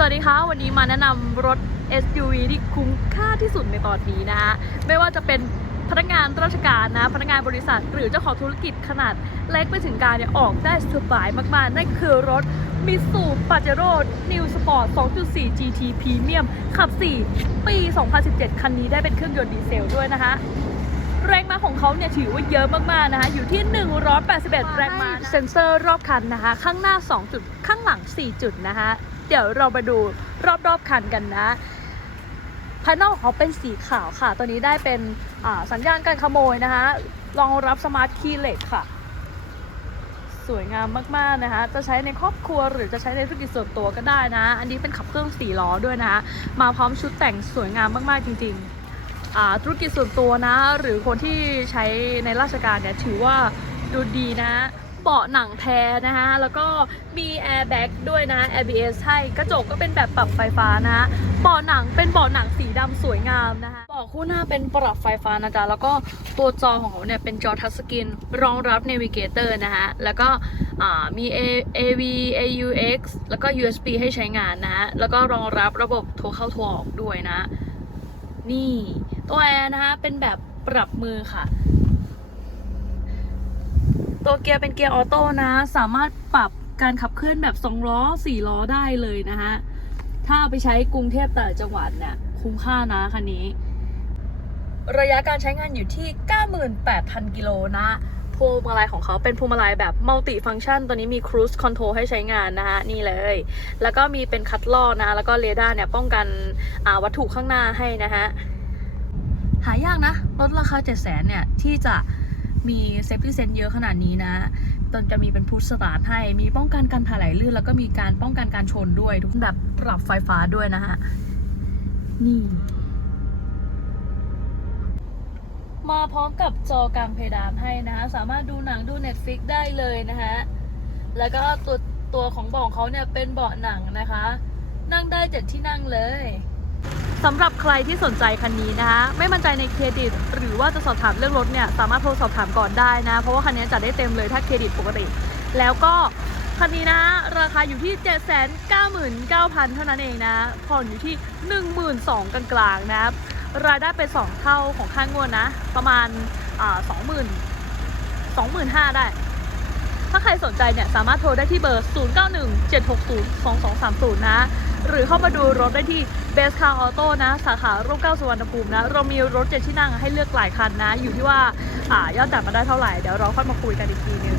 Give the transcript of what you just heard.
สวัสดีค่ะ วันนี้มาแนะนำรถ SUV ที่คุ้มค่าที่สุดในตอนนี้นะฮะไม่ว่าจะเป็นพนักงานราชการนะ พนักงานบริษัท หรือเจ้าของธุรกิจขนาดเล็กไปถึงการเนี่ยออกได้สบายมากๆ นั่นคือรถ m i t s u p a j e r o New Sport 2.4 GT Premium ขับ 4 ปี 2017 คันนี้ได้เป็นเครื่องยนต์ดีเซลด้วยนะคะแรงม้าของเขาเนี่ยถือว่าเยอะมากๆนะคะ อยู่ที่ 181 แรงม้าเซ็นเซอร์รอบคันนะคะ ข้างหน้า 2 จุด ข้างหลัง 4 จุดนะคะ เดี๋ยวเรามาดูรอบๆคันกันนะภายนอกเขาเป็นสีขาวค่ะ ตัวนี้ได้เป็นสัญญาณการขโมยนะคะรองรับสมาร์ทคีย์เลสค่ะ สวยงามมากๆนะคะ จะใช้ในครอบครัวหรือจะใช้ในธุรกิจส่วนตัวก็ได้นะ อันนี้เป็นขับเครื่องสี่ล้อด้วยนะคะมาพร้อมชุดแต่งสวยงามมากๆจริงๆธุรกิจส่วนตัวนะ หรือคนที่ใช้ในราชการเนี่ยถือว่าดูดีนะ เบาะหนังแท้นะคะแล้วก็มีแอร์แบ็กด้วยนะ ABS ให้กระจกก็เป็นแบบปรับไฟฟ้านะเบาะหนังเป็นเบาะหนังสีดำสวยงามนะคะเบาะคู่หน้าเป็นปรับไฟฟ้านะจ๊ะแล้วก็ตัวจอของเขาเนี่ยเป็นจอทัชสกรีนรองรับ Navigator นะคะแล้วก็มี A- AV AUX แล้วก็ USB ให้ใช้งานนะแล้วก็รองรับระบบโทรเข้าโทรออกด้วยนะ นี่ตัวแอร์นะคะเป็นแบบปรับมือค่ะ ตัวเกียร์เป็นเกียร์ออโต้นะ สามารถปรับการขับเคลื่อนแบบ 2 ล้อ 4 ล้อได้เลยนะฮะ ถ้าเอาไปใช้กรุงเทพแต่จังหวัดเนี่ยคุ้มค่านะคันนี้ ระยะการใช้งานอยู่ที่ 98,000 กิโลนะพวงมาลัยของเขาเป็นพวงมาลัยแบบมัลติฟังชันตัวนี้มี Cruise Control ให้ใช้งานนะฮะนี่เลย แล้วก็มีเป็นคัตลอนะ แล้วก็เรดาร์เนี่ยป้องกันวัตถุข้างหน้าให้นะฮะ หายากนะ รถราคา 7 0 0 0 0 0เนี่ย ที่จะ มีเซฟตี้เซนเยอะขนาดนี้นะตนจะมีเป็นพุชสตาร์ทให้ มีป้องกันการถลายลื่น แล้วก็มีการป้องกันการชนด้วย ทุกแบบปรับไฟฟ้าด้วยนะฮะ นี่ มาพร้อมกับจอกลางเพดานให้นะฮะสามารถดูหนังดู Netflix ได้เลยนะฮะแล้วก็ตัวตัวของเบาะของเขาเนี่ยเป็นเบาะหนังนะคะ นั่งได้เจ็ดที่นั่งเลย สำหรับใครที่สนใจคันนี้นะคะไม่มั่นใจในเครดิต หรือว่าจะสอบถามเรื่องรถเนี่ยสามารถโทรสอบถามก่อนได้นะ เพราะว่าคันนี้จัดได้เต็มเลยถ้าเครดิตปกติ แล้วก็คันนี้นะ ราคาอยู่ที่ 799,000 เท่านั้นเองนะ ผ่อนอยู่ที่ 12,000กลางๆนะครับรายได้เป็น 2 เท่าของค่างวดนะ ประมาณอ่า20,000 25,000ได้ ถ้าใครสนใจเนี่ย สามารถโทรได้ที่เบอร์ 0917602230 นะหรือเข้ามาดูรถได้ที่ Best Car Auto นะ สาขาร่มเกล้าสุวรรณภูมินะ เรามีรถเจ็ดที่นั่งให้เลือกหลายคันนะ อยู่ที่ว่าอ่ายอดจัดมาได้เท่าไหร่ เดี๋ยวเราค่อยมาคุยกันอีกทีนึง